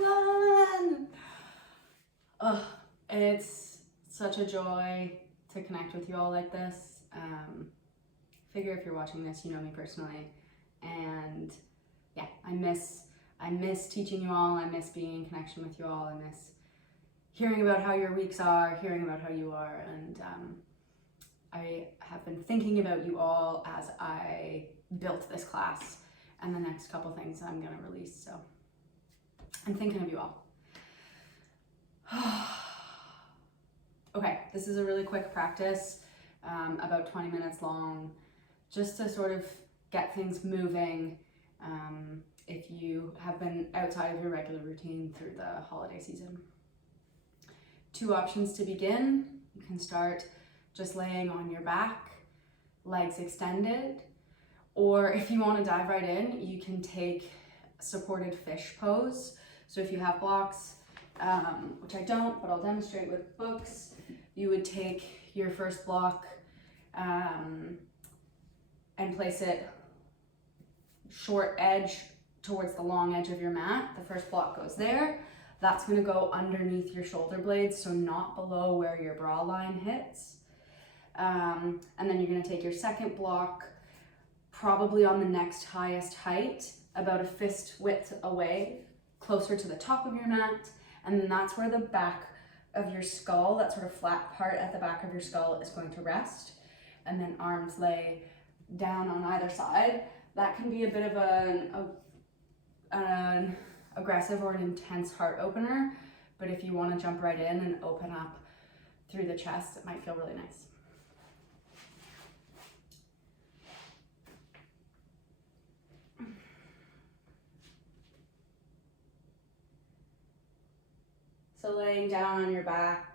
everyone! Oh, it's such a joy to connect with you all like this. Figure if you're watching this, you know me personally. And yeah, I miss teaching you all. I miss being in connection with you all. I miss hearing about how your weeks are, hearing about how you are. And I have been thinking about you all as I built this class and the next couple things I'm gonna release. So I'm thinking of you all. Okay, this is a really quick practice, about 20 minutes long, just to sort of get things moving if you have been outside of your regular routine through the holiday season. 2 options to begin. You can start just laying on your back, legs extended, or if you want to dive right in, you can take supported fish pose. So if you have blocks, which I don't, but I'll demonstrate with books, you would take your first block and place it short edge towards the long edge of your mat. The first block goes there. That's going to go underneath your shoulder blades, so not below where your bra line hits. And then you're going to take your second block probably on the next highest height, about a fist width away, closer to the top of your mat. And then that's where the back of your skull, that sort of flat part at the back of your skull, is going to rest. And then arms lay down on either side. That can be a bit of an aggressive or an intense heart opener, but if you want to jump right in and open up through the chest, it might feel really nice. So laying down on your back,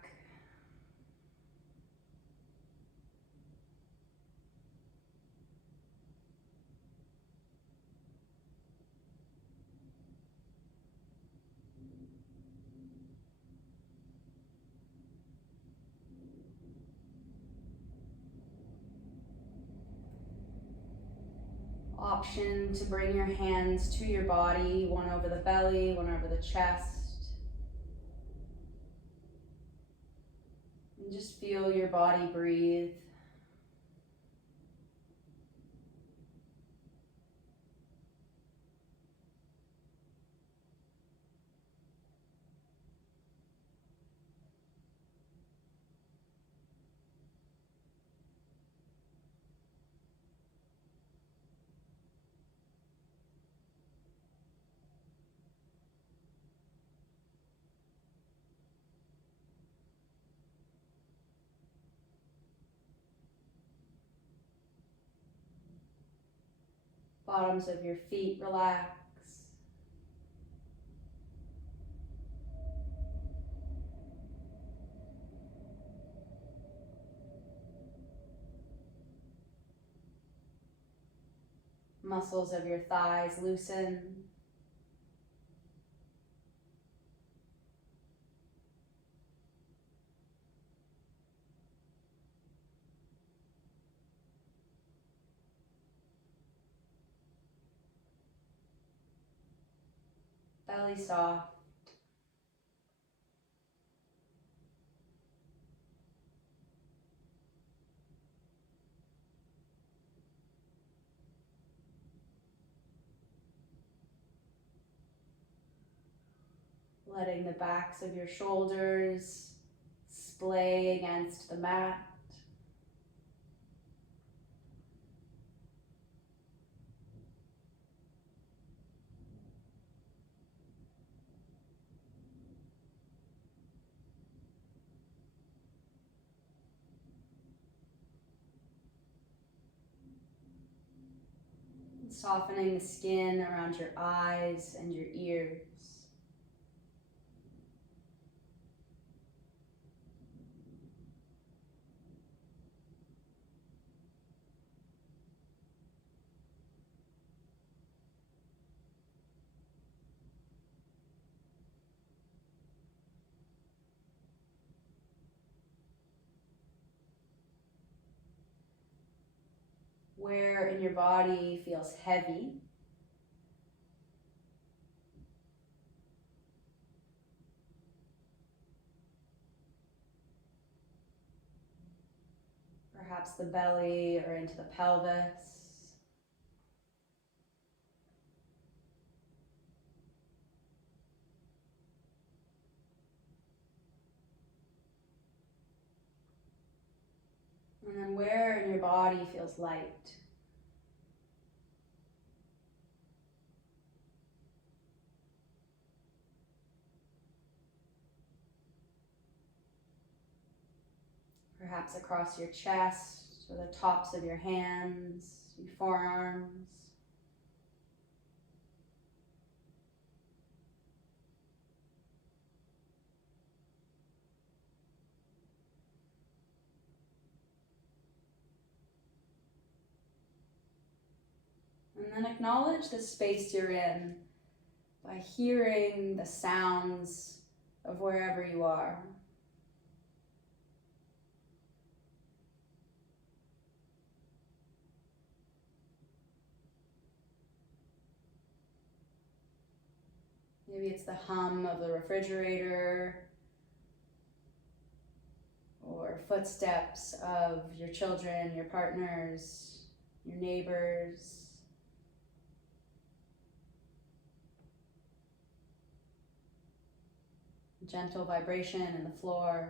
option to bring your hands to your body, one over the belly, one over the chest. And just feel your body breathe. Bottoms of your feet relax. Muscles of your thighs loosen. Belly soft. Letting the backs of your shoulders splay against the mat. Softening the skin around your eyes and your ears. Where in your body feels heavy. perhaps the belly or into the pelvis. And then where in your body feels light. Perhaps across your chest or the tops of your hands, your forearms. And then acknowledge the space you're in by hearing the sounds of wherever you are. Maybe it's the hum of the refrigerator or footsteps of your children, your partners, your neighbors. Gentle vibration in the floor.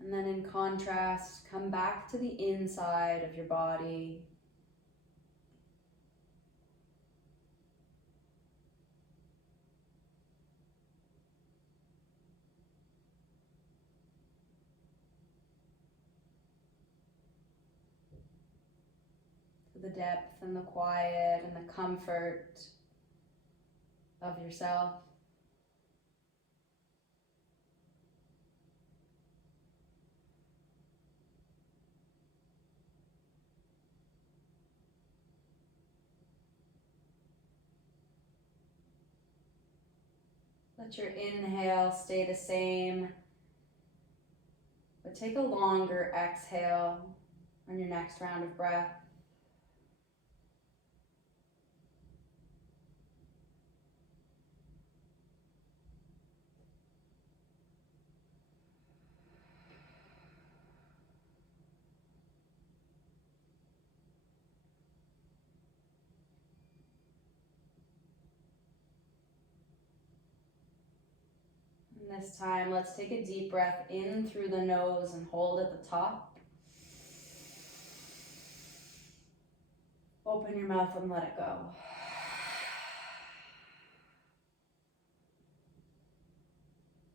And then in contrast, come back to the inside of your body. The depth and the quiet and the comfort of yourself. Let your inhale stay the same, but take a longer exhale on your next round of breath. This time, let's take a deep breath in through the nose and hold at the top. Open your mouth and let it go.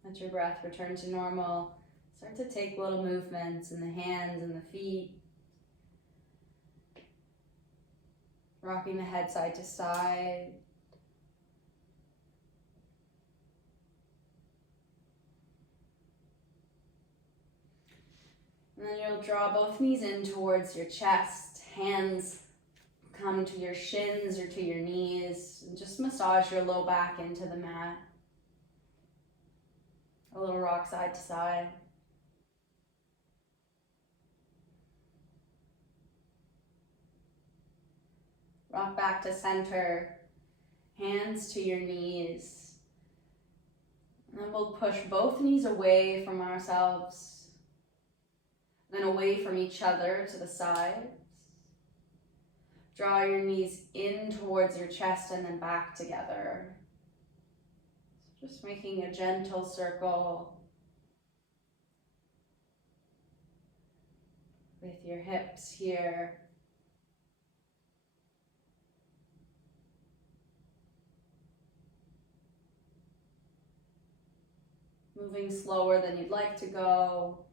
Let your breath return to normal. Start to take little movements in the hands and the feet. Rocking the head side to side. And then you'll draw both knees in towards your chest. Hands come to your shins or to your knees. And just massage your low back into the mat. A little rock side to side. Rock back to center. Hands to your knees. And then we'll push both knees away from ourselves. Then away from each other to the sides. Draw your knees in towards your chest and then back together. So just making a gentle circle with your hips here. Moving slower than you'd like to go.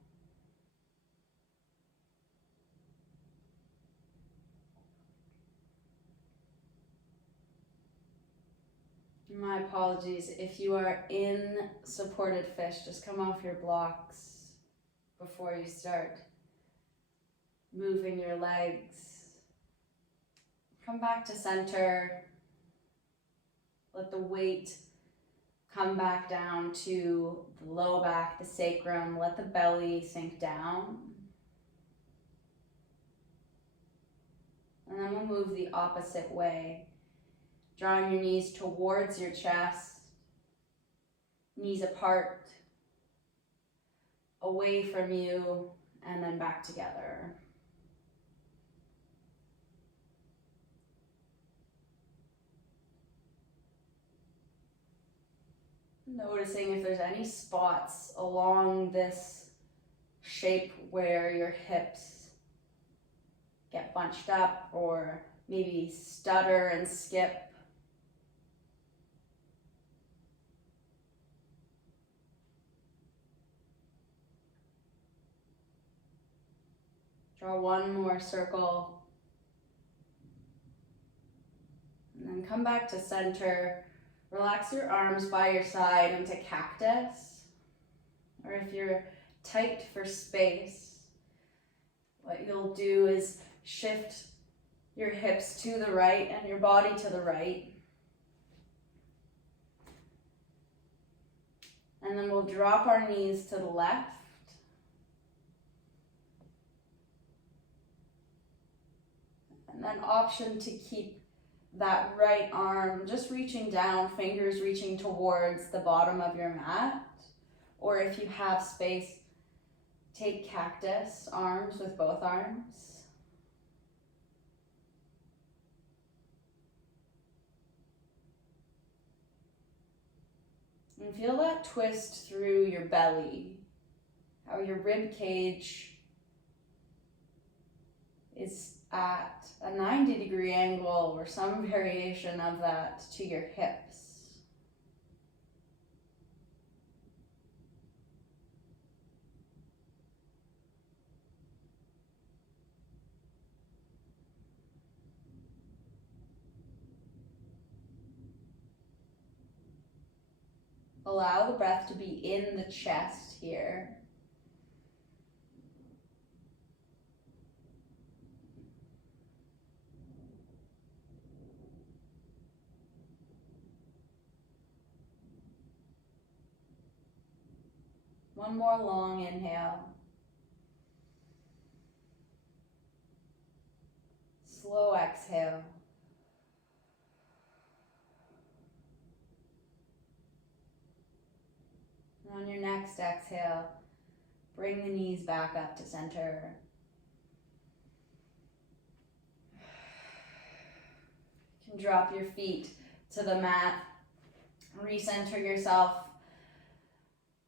My apologies, if you are in supported fish, just come off your blocks before you start moving your legs. Come back to center. Let the weight Come back down to the low back, the sacrum. Let the belly sink down. And then we'll move the opposite way. Drawing your knees towards your chest. Knees apart. Away from you. And then back together. Noticing if there's any spots along this shape where your hips get bunched up or maybe stutter and skip. Draw one more circle. And then come back to center. Relax your arms by your side into cactus. Or if you're tight for space, what you'll do is shift your hips to the right and your body to the right. And then we'll drop our knees to the left. And then option to keep that right arm just reaching down, fingers reaching towards the bottom of your mat. Or if you have space, take cactus arms with both arms. And feel that twist through your belly, how your rib cage is at a 90-degree angle or some variation of that to your hips. Allow the breath to be in the chest here. One more long inhale. Slow exhale. And on your next exhale, bring the knees back up to center. You can drop your feet to the mat. Recenter yourself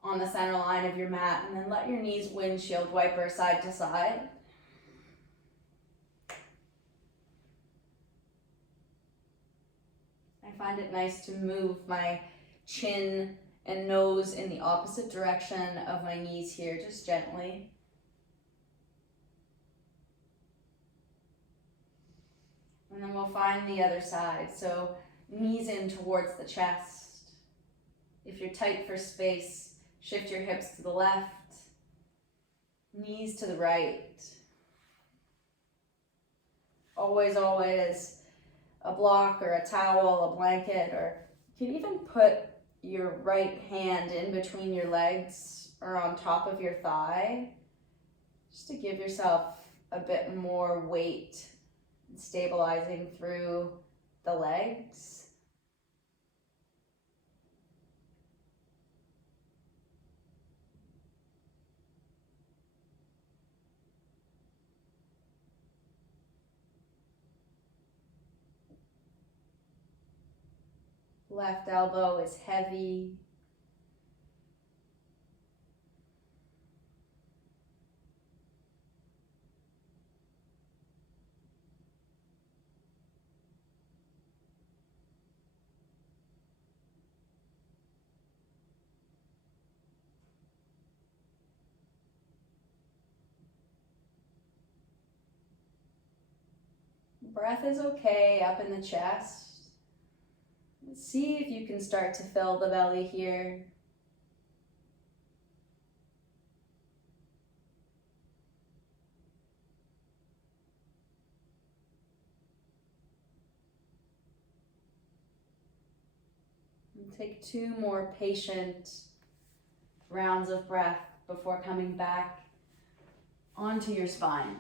on the center line of your mat, and then let your knees windshield wiper side to side. I find it nice to move my chin and nose in the opposite direction of my knees here, just gently. And then we'll find the other side. So knees in towards the chest. If you're tight for space, shift your hips to the left, knees to the right. Always, always a block or a towel, a blanket, or you can even put your right hand in between your legs or on top of your thigh, just to give yourself a bit more weight and stabilizing through the legs. Left elbow is heavy. Breath is okay up in the chest. See if you can start to fill the belly here. take 2 more patient rounds of breath before coming back onto your spine.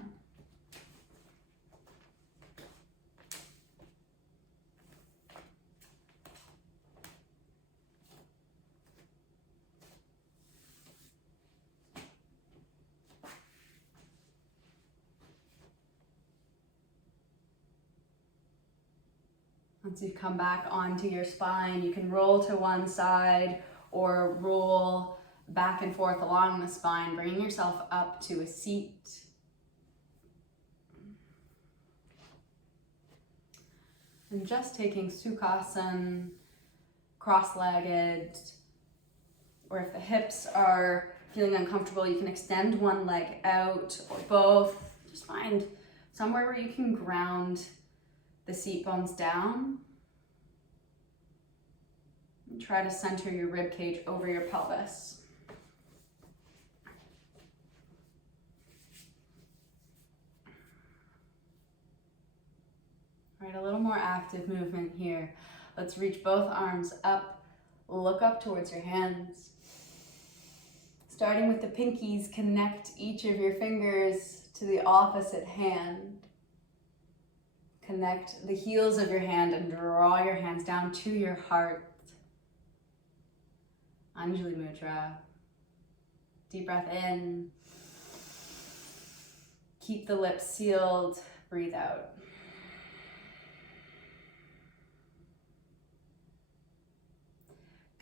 Once you've come back onto your spine, you can roll to one side or roll back and forth along the spine, bringing yourself up to a seat. And just taking Sukhasana, cross-legged, or if the hips are feeling uncomfortable, you can extend one leg out or both. Just find somewhere where you can ground the seat bones down. And try to center your rib cage over your pelvis. All right, a little more active movement here. Let's reach both arms up, look up towards your hands. Starting with the pinkies, connect each of your fingers to the opposite hand. Connect the heels of your hand and draw your hands down to your heart. Anjali Mudra. Deep breath in. Keep the lips sealed. Breathe out.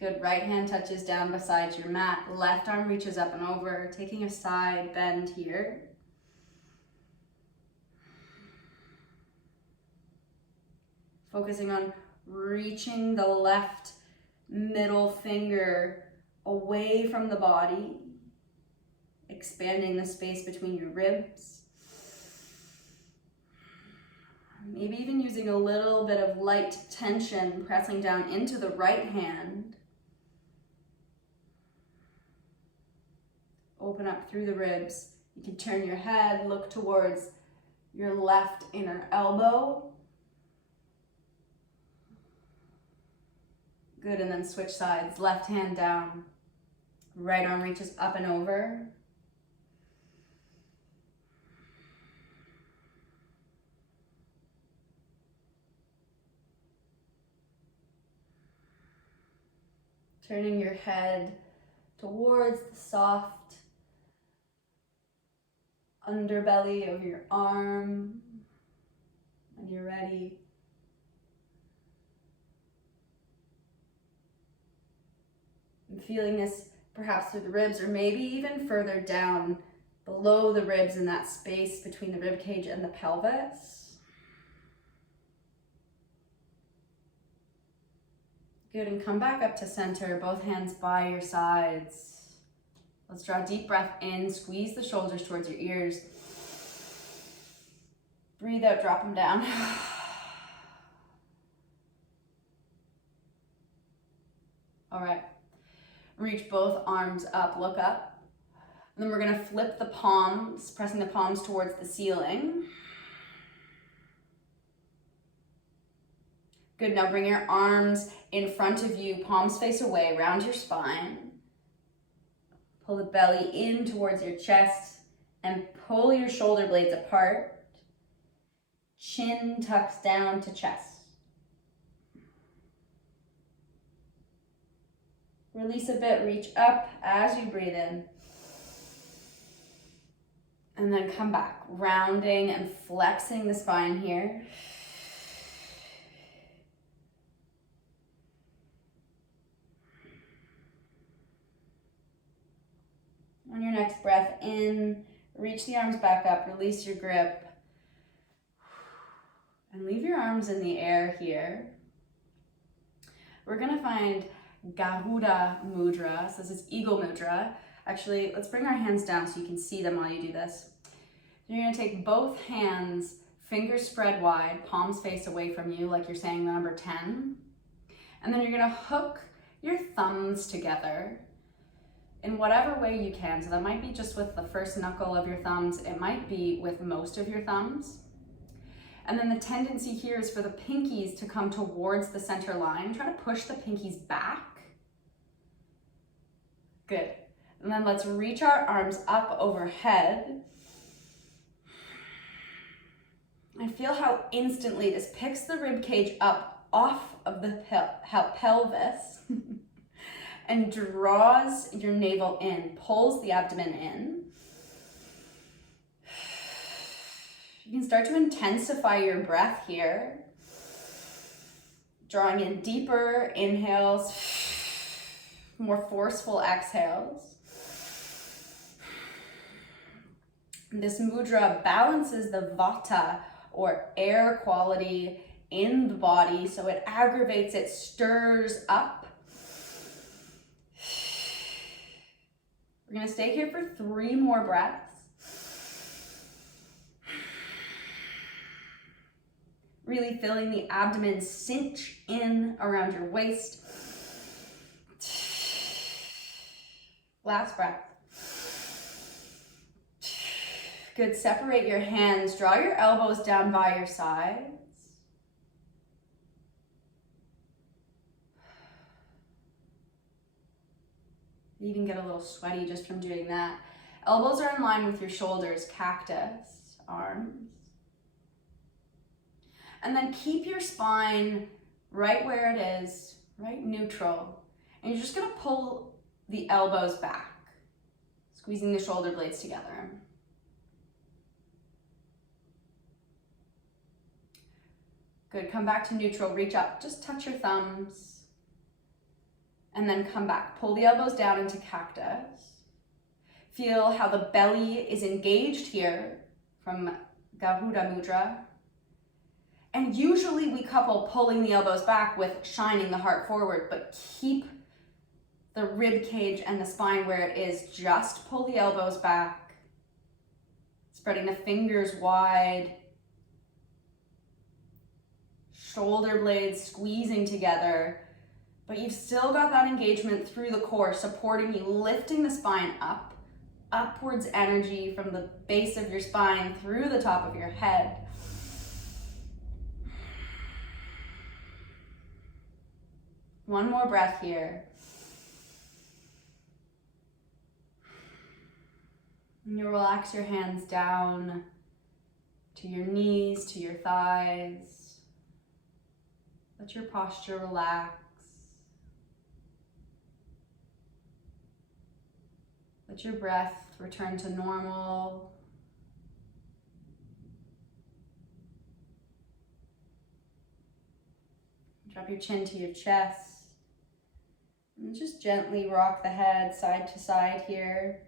Good, right hand touches down beside your mat. Left arm reaches up and over, taking a side bend here. Focusing on reaching the left middle finger away from the body, expanding the space between your ribs. Maybe even using a little bit of light tension, pressing down into the right hand. Open up through the ribs. You can turn your head, look towards your left inner elbow. Good, and then switch sides. Left hand down. Right arm reaches up and over. Turning your head towards the soft underbelly of your arm. When you're ready, and feeling this perhaps through the ribs or maybe even further down below the ribs in that space between the rib cage and the pelvis. Good, and come back up to center, both hands by your sides. Let's draw a deep breath in, squeeze the shoulders towards your ears. Breathe out, drop them down. All right, reach both arms up, look up. And then we're gonna flip the palms, pressing the palms towards the ceiling. Good, now bring your arms in front of you, palms face away, round your spine. Pull the belly in towards your chest and pull your shoulder blades apart. Chin tucks down to chest. Release a bit, reach up as you breathe in. And then come back, rounding and flexing the spine here. On your next breath in, reach the arms back up, release your grip. And leave your arms in the air here. We're gonna find Garuda Mudra. So this is Eagle Mudra. Actually, let's bring our hands down so you can see them while you do this. You're gonna take both hands, fingers spread wide, palms face away from you like you're saying the number 10. And then you're gonna hook your thumbs together in whatever way you can. So that might be just with the first knuckle of your thumbs. It might be with most of your thumbs. And then the tendency here is for the pinkies to come towards the center line. Try to push the pinkies back. Good. And then let's reach our arms up overhead. And feel how instantly this picks the rib cage up off of the pelvis and draws your navel in, pulls the abdomen in. You can start to intensify your breath here. Drawing in deeper inhales, more forceful exhales. This mudra balances the vata, or air quality, in the body, so it aggravates, it stirs up. We're gonna stay here for 3 more breaths. Really feeling the abdomen cinch in around your waist. Last breath. Good, separate your hands, draw your elbows down by your sides. You even get a little sweaty just from doing that. Elbows are in line with your shoulders, cactus, arms. And then keep your spine right where it is, right neutral. And you're just gonna pull the elbows back, squeezing the shoulder blades together. Good, come back to neutral, reach up, just touch your thumbs. And then come back, pull the elbows down into cactus. Feel how the belly is engaged here from Garuda Mudra. And usually we couple pulling the elbows back with shining the heart forward, but keep the rib cage and the spine where it is. Just pull the elbows back, spreading the fingers wide, shoulder blades squeezing together, but you've still got that engagement through the core, supporting you, lifting the spine up, upwards energy from the base of your spine through the top of your head. One more breath here. And you'll relax your hands down to your knees, to your thighs. Let your posture relax. Let your breath return to normal. Drop your chin to your chest. And just gently rock the head side to side here.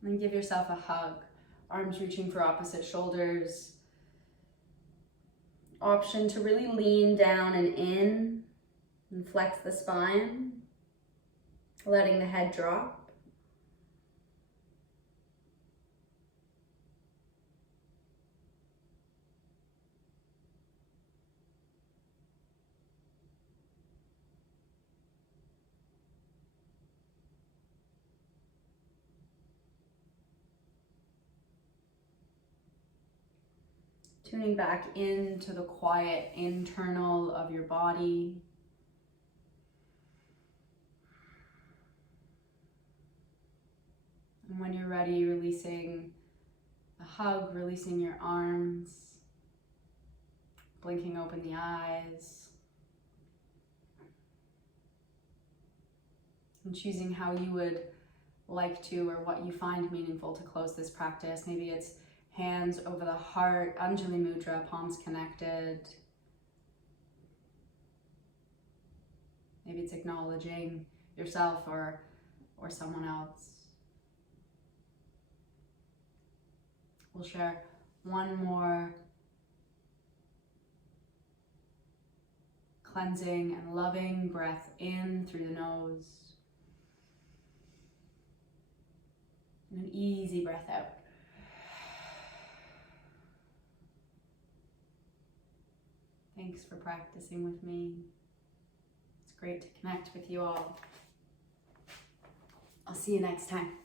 And then give yourself a hug. Arms reaching for opposite shoulders. Option to really lean down and in and flex the spine, letting the head drop. Tuning back into the quiet internal of your body. And when you're ready, releasing the hug, releasing your arms, blinking open the eyes, and choosing how you would like to or what you find meaningful to close this practice. Maybe it's hands over the heart, Anjali Mudra, palms connected. Maybe it's acknowledging yourself or someone else. We'll share one more cleansing and loving breath in through the nose. And an easy breath out. Thanks for practicing with me. It's great to connect with you all. I'll see you next time.